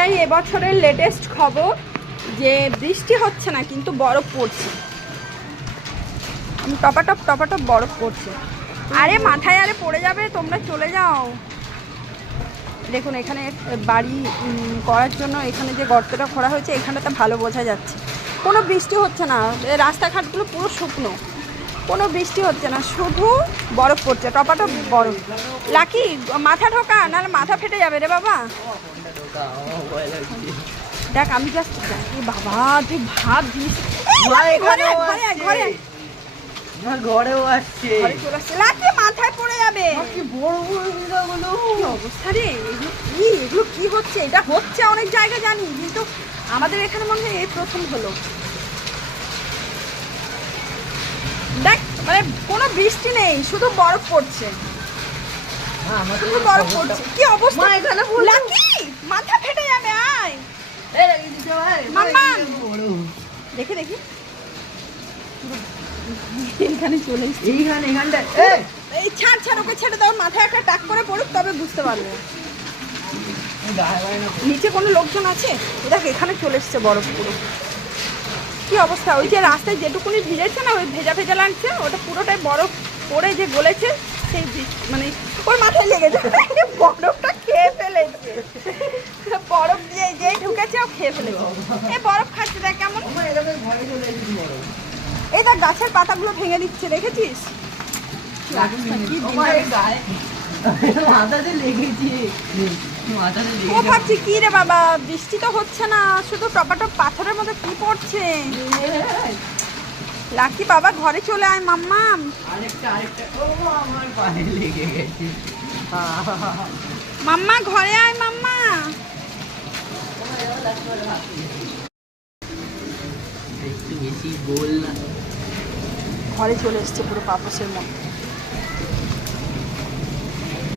এটাই এবছরের লেটেস্ট খবর যে বৃষ্টি হচ্ছে না কিন্তু বরফ পড়ছে, টপাটপ টপাটপ বরফ পড়ছে। আরে মাথায় আরে পড়ে যাবে, তোমরা চলে যাও। দেখুন এখানে বাড়ি করার জন্য এখানে যে গর্তটা খোঁড়া হয়েছে এখানেতে ভালো বোঝা যাচ্ছে কোনো বৃষ্টি হচ্ছে না, রাস্তাঘাটগুলো পুরো শুকনো, কোনো বৃষ্টি হচ্ছে না, শুধু বরফ পড়ছে, টপাটপ বরফ। লাকি মাথা ঢোকা, নাহলে মাথা ফেটে যাবে রে বাবা। দেখ আমি জাস্ট বাবা তুই ভাব দিস, ঘরেও আসছে, লাকি মাথায় পড়ে যাবে। অবস্থা রে, এগুলো কি হচ্ছে? এটা হচ্ছে অনেক জায়গায় জানি, কিন্তু আমাদের এখানে মনে হয় এই প্রথম হলো। দেখ মানে কোনো বৃষ্টি নেই, শুধু বরফ পড়ছে, শুধু বরফ পড়ছে। কি অবস্থা এখানে, লাকি মাথা ফেটে যাবে। আয় মাম্মা দেখে দেখি এখানে চলে এসেছি, এইখানটা এই ছাড় ছাড় ওকে ছেড়ে দাও, মাথায় একটা টাক করে পড়ুক তবে বুঝতে পারবো নিচে কোনো লোকজন আছে। দেখ এখানে চলে এসছে বরফ পুরো, কি অবস্থা। ওই যে রাস্তায় যেটুকুনি ভিজেছে না, ওই ভেজা ভেজা লাগছে, ওটা পুরোটাই বরফ পড়ে যে গলেছে, সেই মানে ওর মাথায় লেগেছে, বরফটা খেয়ে ফেলেছে, বরফ দিয়ে যেই ঢুকেছে ও খেয়ে ফেলেছে। এই বরফ খাচ্ছে দেখ কেমন, এই দেখ গাছের পাতাগুলো ভেঙে দিচ্ছে, দেখেছিস? ও ভাবছি কি রে বাবা, বৃষ্টি তো হচ্ছে না, শুধু টপাটপ পাথরের মধ্যে কি পড়ছে। লাকি বাবা ঘরে চলে আয় মাম্মাম, মাম্মা ঘরে আয় মাম্মা। ঘরে চলে এসছে পুরো পাপসের মধ্যে।